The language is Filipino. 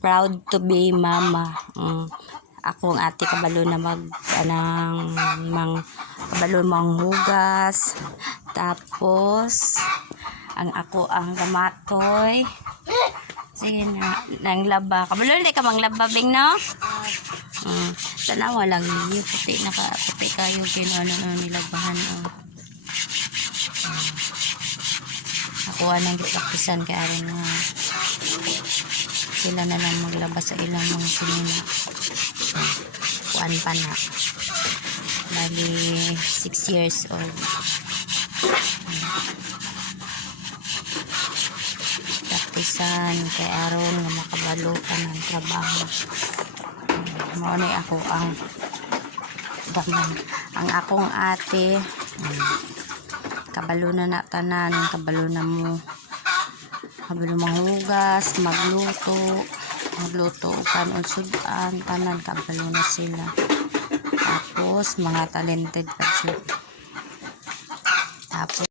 Proud to be mama. Akong ate kabalo na kabalo manghugas. Tapos ang ako ang gamatoy. Sige na, nang laba. Kabalo hindi ka manglaba bing no? Tanawa lang yun. Puti kayo gino nilabahan. Nakuha nang gipraktisan kay aron nga sila na lang maglaba sa ilang mga sinina. Kuan pa na. Bali 6 years old. Praktisan kay aron nga makabalo ka ng trabaho. Mao ni ako ang akong ate. Kabalo na tanan, kabalo na mo. Kabalo manghugas, magluto kanon sudan, tanan kabalo na sila. Tapos mga talented pa siya. Tapos